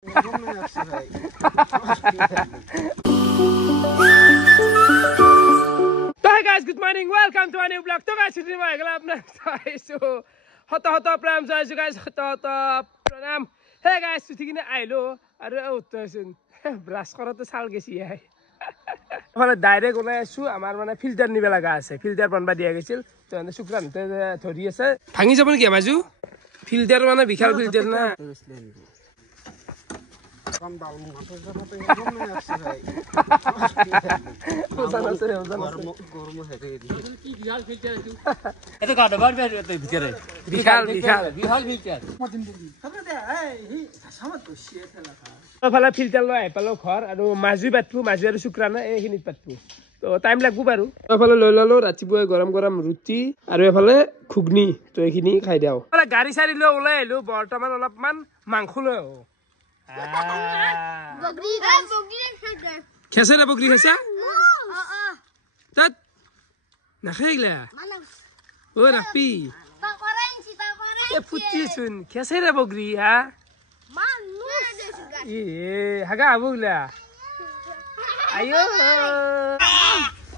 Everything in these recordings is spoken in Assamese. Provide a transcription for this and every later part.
Hi guys, good morning. Welcome to a new vlog. To guys, today I am so hot pranam guys, hot pranam. Hey guys, today I lo are brush kora to sal gesi hai. Phale direct ole asu amar mane filter nibe laga ase. Filter banba dia gesil. To ande sukran te thori ase. Bhangi jabon ki amaju? Filter mane bikhal filter na. Filter লৈ পালো ঘৰ আৰু মাজু পাতপু মাজু আৰু শুক্ৰানা এইখিনিত পাতপু তো টাইম লাগব বাৰু এফালে লৈ ললো ৰাতিপুৱা গৰম গৰম ৰুটি আৰু এফালে ঘুগনি তো এইখিনি খাই দিও গাড়ী চাৰি লৈ ওলাই আহিলো বৰ্তমান অলপমান মাংস লৈ আহো कैसे रे बकरी कैसे तत नखेगला ओ रफी ए फुच्ची सुन कैसे रे बकरी हा ए हगा आबुगला आयो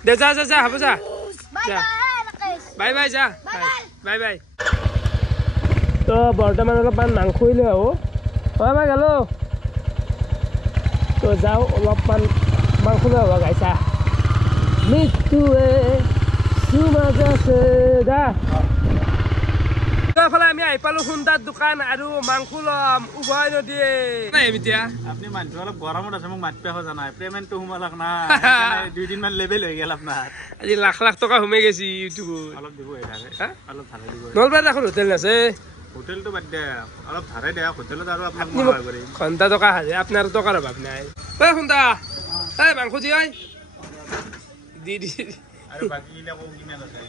दे जा जा जा हबो जा बाय बाय जा बाय बाय तो बर्तमान অলপমান মাংস লৈ আহো হয় বাই গেলো তো যাও অলপমান মাংস লৈ আহো গাইছা মৃত্যুৱে সুমাজ আছে দা ফালে আমি আহি পালো সুন্দাৰ দোকান আৰু মাংস লম উভয় নদীয়ে নাই এতিয়া আপুনি মানুহ অলপ গৰমত আছে মোক মাতপে হৈ জানাই পেমেন্টটো হুমালাক না দুই দিন মান লেভেল হৈ গেল আপোনাৰ আজি লাখ লাখ টকা হুমে গেছি ইউটিউবত অলপ দিব এটা অলপ ভালে দিব নলবাৰী এখন হোটেল আছে হোটেল তো বাদ দে অলপ ধাৰে দে হোটেলত আৰু আপোনাক মহাই কৰি ঘন্টা টকা হাজে আপোনাৰ টকাৰ অভাৱ নাই ঐ খুন্দা ঐ মাংস দি ঐ দি দি আৰু বাকি গিলা কো কিমান আছে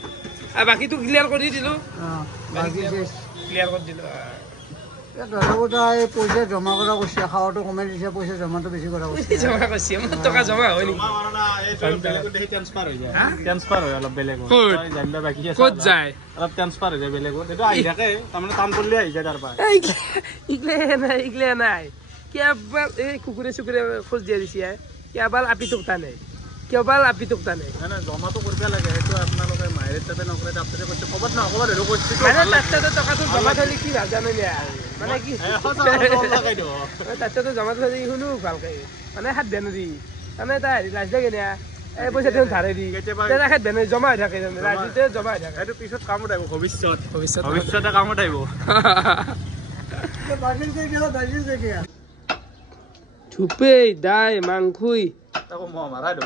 আর বাকি তো ক্লিয়ার করে দিলো বাকি ক্লিয়ার করে দিলো এ দাদাটা এই পয়সা জমা করা কইছে খাওয়াটো কমে দিছে পয়সা জমাটো বেশি করা কইছে জমা কইছে আমার টাকা জমা হয় নি না এই তো বেলেগ দেখি ট্রান্সফার হই যায় ট্রান্সফার হয় অলপ বেলেগ হয় জানলে বাকি আছে কত যায় অলপ ট্রান্সফার হই যায় বেলেগ এটা আই থাকে তারমানে কাম করলে আই যায় তারপর ইগলে নাই কেবল এই কুকুরে সুকুরে খোঁজ দিয়ে দিছি কেবল আপি টুকতা নাই কেবল আপি টুকতা নাই না জমা তো করবে লাগে এটো আপনাদের মায়ের তাতে নকরে আপনি করতে খবর না খবর এলো করতে মানে তাতে টাকা তো জমা থলি কি জানো না মানে কি লাগাই দাও তাতে তো জমা থলি শুনো ভালকে মানে হাত বেনরি মানে তাই লাজ লাগে না এই পয়সা দেন ধারে দি তেরা হাত বেন জমা হৈ থাকে রাজিতে জমা হৈ থাকে এটো পিছত কামত আইব ভবিষ্যতে কামত আইব বাজিল কে গেল বাজিল কে গিয়া থুপে দাই মাংখুই তাকো ম মারা দো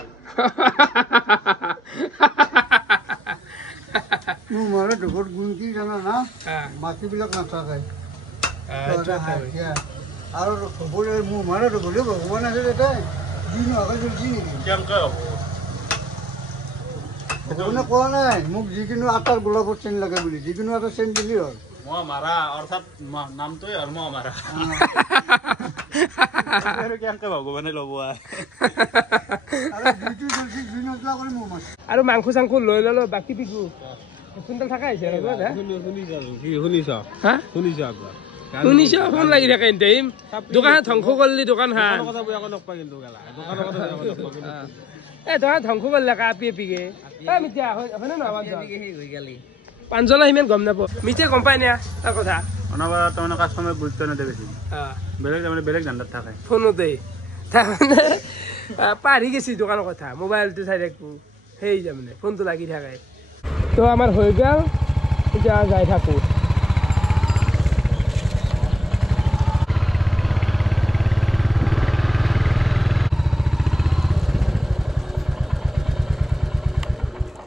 মু মারা দো গুণ কি জানা না মাটি বিলাক নাথাকে আর বলে মু মারা দো বলে ভগবান আছে এটা দিন আগে চলছি কেন কা ভগবান কোয়া নাই মোক যিকিনো আটার গোলাপ চেন লাগে বলি যিকিনো আটা চেন দিলি হল ম মারা অর্থাৎ নামটোই আর ম মারা ভগৱানে ল'ব আৰু মাংস চাংস লৈ ললো বাকী পিকু কোনডাল থাকা হৈছে শুনিছ ফোন লাগি থাকে দোকান ধ্বংস কৰিলি দোকান এই দোকান ধ্বংস কৰিলে আপি এপিকে মিতিয়া হয়নে নহয় পাঞ্জলা সিমান গম নাপাব মিতিয়া গম পাই না তাৰ কথা অনাবাৰ তাৰমানে কাষ্টমাৰ গুৰুত্ব নেদেবে বেলেগ তাৰমানে বেলেগ ধান্দাত থাকে ফোনতে তাৰমানে পাহৰি গেছি দোকানৰ কথা মোবাইলটো চাই থাকো সেই তাৰমানে ফোনটো লাগি থাকে তো আমাৰ হৈ গ'ল এতিয়া যাই থাকো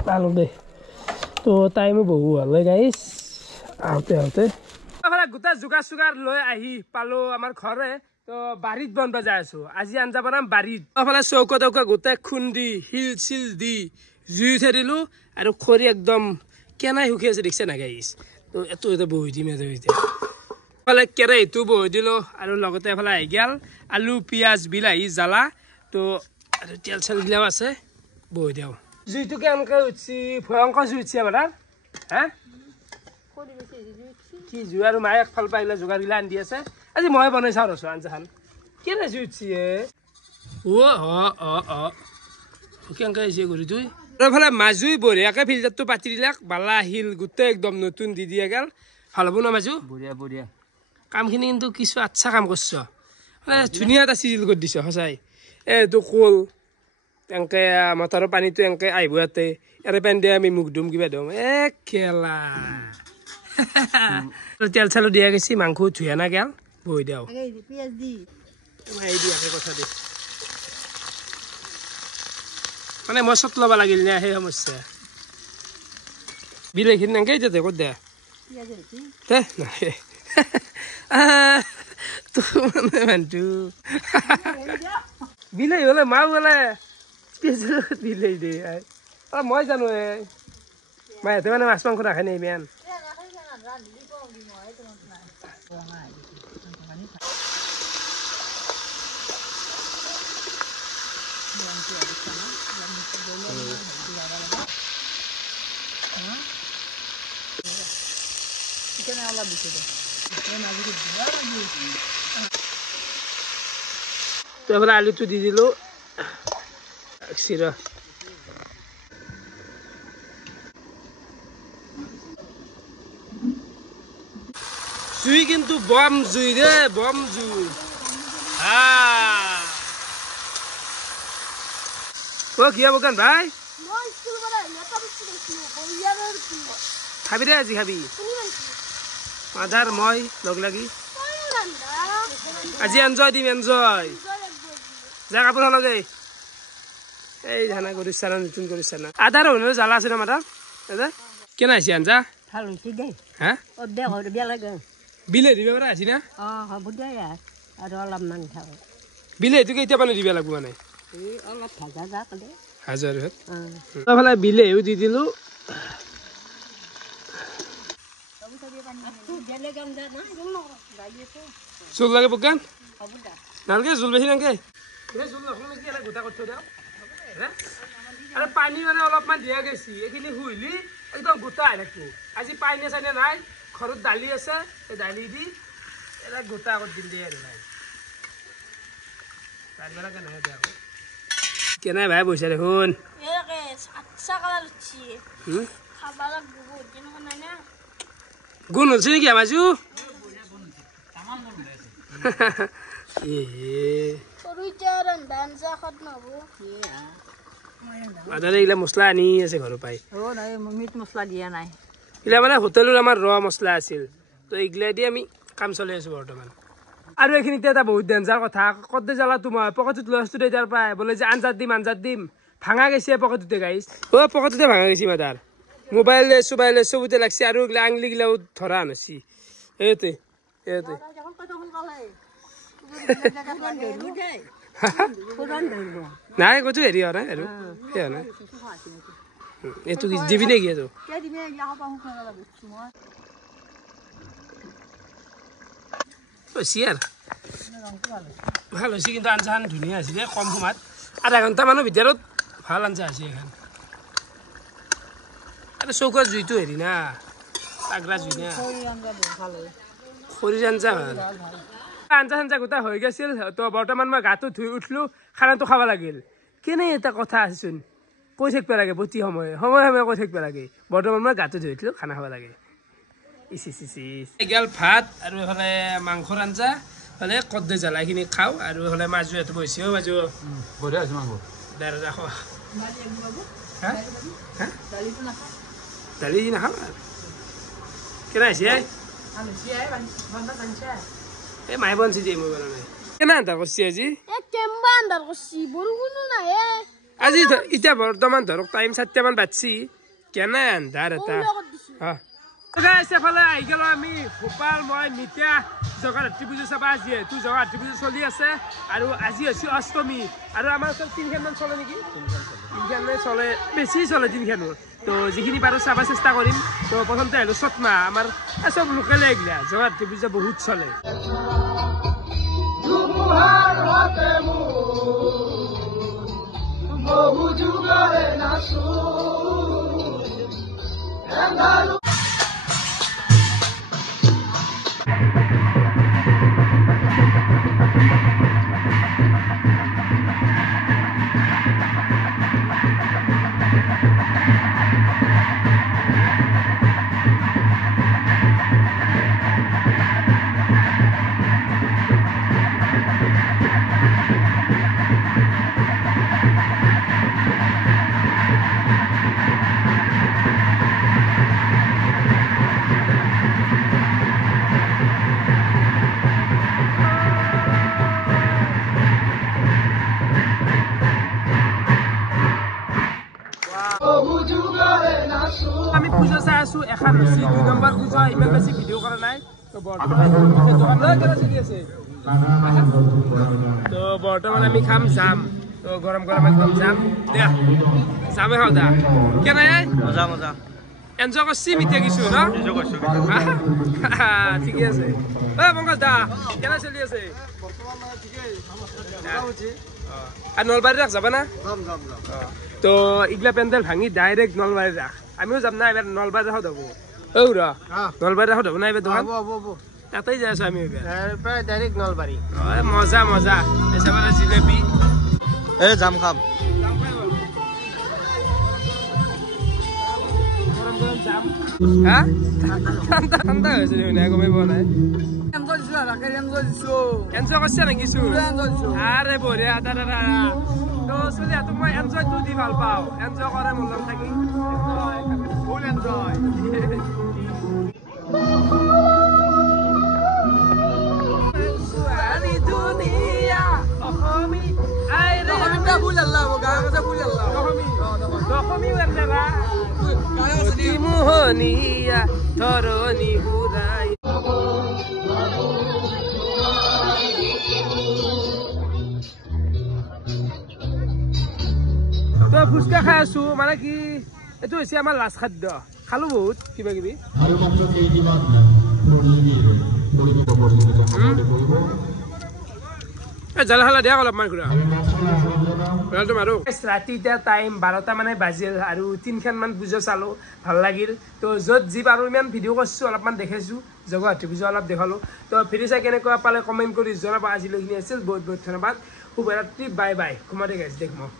পালো দে তো টাইমো বহু হ'লে গাইছ আহোঁতে গোটা যোগাৰ চোগাৰ লৈ আহি পালো আমাৰ ঘৰে তো বাৰীত বনবা যাই আছো আজি আঞ্জা বনাম বাৰীত এফালে চৌকা তৌকা গোটাই খুন্দি শিল চিল দি জুই উঠাই দিলো আৰু খৰি একদম কেনাই শুকি আছে দেখিছে না গাইছ তো এইটো এটা বহি দিম এফালে কেৰাহীটো বহি দিলো আৰু লগতে এফালে আহি গেল আলু পিঁয়াজ বিলাহী জ্বালা তো আৰু তেল চেল গিলাও আছে বহি দিওঁ জুইটো কেনেকৈ উঠছি ভয়ংকৰ জুই উঠছি আমাৰ হা কি জুই আৰু মায়ে একফাল পাইলে যোগাৰ গিলা আনি দি আছে আজি মই বনাই চাওঁ ৰচোন আঞ্জাখান কেনে জুইছি ও কেনেকৈ আহিছে কৰি তুই এইফালে মাজুই বঢ়িয়াকৈ ফিল্টাৰটো পাতি দিলাক বালা আহিল গোটেই একদম নতুন দি দিয়া গেল ভাল হ'ব না মাজু বঢ়িয়া বঢ়িয়া কামখিনি কিন্তু কিছু আচ্ছা কাম কৰছ মানে ধুনীয়া এটা চিজিল কৰি দিছ সঁচাই এইটো কল এনেকৈ মটৰৰ পানীটো এনেকৈ আহিব ইয়াতে ইয়াৰে পানী দিয়ে আমি মুখ ধুম কিবা ধুম খেলা তেল চালো দিয়া গৈছে মাংস ধুই আনা গেল বহি দিওঁ কথা দে মানে মই চট ল'ব লাগিল নে সেই সমস্যা বিলাহীখিনি এনেকৈ এতিয়া ক'ত দে দে নাই তোৰ মানে মানুহটো বিলাহী হ'লে মাও বোলে বিলাহী দে মই জানো মাহঁতে মানে মাছ মাংস নাখায় নে ইমান তো এবারে আলুটো দি দিলো চিরা জুই কিন্তু বম জুই রে বম জুই ও কি হব কেন ভাই খাবি রে আজি খাবি মাদার মই লগ লাগি আজি এনজয় দিম এনজয় যা কাপোৰ লগে এই ধানা কৰিছা না নতুন কৰিছা না আধাৰ হ'লেও জ্বালা আছে না মাদাৰ দাদা কেনে আহিছে আঞ্জা ভাল হৈছে দেই হা বেয়া লাগে বিলাহী দিব পৰা আছে না হ'ব দে আৰু অলপমান খাব বিলাহীটো কেতিয়া মানে দিব লাগিব মানে অলপ ভাজা যাক দে হাজাৰ এইফালে বিলাহীও দি দিলোঁ জোল লাগে বগান নালগে জোল বেছি নালগে আৰু পানী মানে অলপমান দিয়া গৈছে এইখিনি শুইলি একদম গোটা আহি থাকিব আজি পানী চাইনে নাই ঘৰত দালি আছে এই দালি দি এটা গোটা কৰি দিম দিয়ে আৰু নাই কেনে ভাই বৈছা দেখোন গুণ হৈছে নেকি আমাজু এইগিলা মছলা আনি আছে ঘৰৰ পাই মিট মছলা দিয়া নাই এইগিলা মানে হোটেলৰ আমাৰ ৰ মছলা আছিল তো এইগিলা দি আমি কাম চলাই আছো বৰ্তমান আৰু এইখিনিতে এটা বহুত ডেঞ্জাৰ কথা কতে জ্বালা তোমাৰ পকেটত লৈ আছো তাৰ পাই বোলে যে আঞ্জাত দিম ভাঙা গৈছে পকেটতে গাইছ পকেটতে ভাঙা গৈছে মাদাৰ মোবাইল চোবাইল চবতে লাগছে আৰু এইগিলা আঙলিগিলাও ধৰা নাছি এইতে নাই কতো হেৰি হোৱা নাই আৰু সেই হোৱা নাই এইটো দিবি নেকি এইটো ভাল হৈছে কিন্তু আঞ্জাখন ধুনীয়া আছিলে কম সময়ত আধা ঘণ্টামানৰ ভিতৰত ভাল আঞ্জা আছে এইখন আৰু চৌকাৰ জুইটো হেৰি না তাগৰা জুই না খৰিৰ আঞ্জা ভাল আঞ্জা চাঞ্জা গোটা হৈ গৈছিল তো বৰ্তমান মই গাটো ধুই উঠিলোঁ খানাটো খাব লাগিল কেনে এটা কথা আছেচোন কৈ থাকিব লাগে প্ৰতি সময়ে কৈ থাকিব লাগে বৰ্তমান মই গাটো ধুই উঠিলোঁ খানা খাব লাগে এগাল ভাত আৰু এইফালে মাংসৰ আঞ্জা মানে কদ্দে জ্বালাখিনি খাওঁ আৰু এইফালে মাজু ইয়াতে বহিছে মাজু বঢ়িয়া হৈছে মাংস দালি নাখাওঁ কেনে আহিছে এই মায়ে বনছি যে মই বনা নাই কেনে আন্ধাৰ কৰিছে আজি এতিয়া বৰ্তমান ধৰক টাইম 4টামান বাজছি কেনে আন্ধাৰ এটা এফালে আহি গেলো আমি ভোপাল মই নিতিয়া জগন্নাথ পুজো চাবা যিহেতু জগন্নাথ পুজো চলি আছে আৰু আজি হৈছে অষ্টমী আৰু আমাৰ ওচৰত 3খানমান চলে নেকি 3খানমান চলে বেছি চলে 3খানৰ তো যিখিনি পাৰোঁ চাব চেষ্টা কৰিম তো প্ৰথমতে আহিলোঁ চটমা আমাৰ চব লোকেলে এইগিলা জগন্নাথ পুজো বহুত চলে পূজা চাই আছো এখন হৈছে 2 নম্বৰ পূজা ইমান বেছি ভিডিঅ' কৰা নাই তো বৰ্তমান দোকান লৈ কেনে চলি আছে তো বৰ্তমান আমি খাম জাম তো গৰম গৰম একদম জাম দে জামে খাও দা কেনে মজা মজা এনজয় করছি মিতিয়া কিছু না এনজয় করছি ঠিক আছে এ মঙ্গল দা কেনে চলি আছে বর্তমান মানে ঠিকই সমস্যা হচ্ছে আর নলবাড়ি রাখ যাবে না যাম তো ইগলা পেন্ডেল ভাঙি ডাইরেক্ট নলবাড়ি রাখ আমিও যাম না এবার নলবাড়ি রাখো দেবো ওরা নলবাড়ি রাখো দেবো না এবার দোকান তাতেই যাই আছো আমি প্রায় ডাইরেক্ট নলবাড়ি মজা মজা এসে মানে জিলেপি এ জাম খাম হ্যাঁ ঠান্ডা হয়েছে না গমে পোৱা নাই এনজয় করছে নাকি আরে বঢ়িয়া দাদা তো চলি তো মই এনজয়টো দি ভাল পাওঁ এনজয় কৰে মোৰ লগত থাকি ফুল এনজয় দুনিয়া অসমী আইৰে অসমীটা ফুল আল্লাহ গাঁৱৰ কথা ফুল আল্লাহ অসমী বেলেৰা মোহনীয়া ধৰণী হুৰাই তো ফুচকা খাই আছো মানে কি এইটো হৈছে আমাৰ লাষ্ট খাদ্য খালো বহুত কিবা কিবি জালা হালা দিয়া অলপমান ঘূৰা ৰাতি এতিয়া টাইম 12টা মানে বাজিল আৰু 3খানমান পূজা চালো ভাল লাগিল তো য'ত যি পাৰো ইমান ভিডিঅ' কৰিছো অলপমান দেখাইছো জগতী পূজা অলপ দেখালো তো ভিডিঅ' চাই কেনেকুৱা পালে কমেণ্ট কৰি জনাব আজিলৈকে আছিল বহুত বহুত ধন্যবাদ শুভৰাত্ৰি বাই বাই ঘুমাতে গাইছ দেখ মই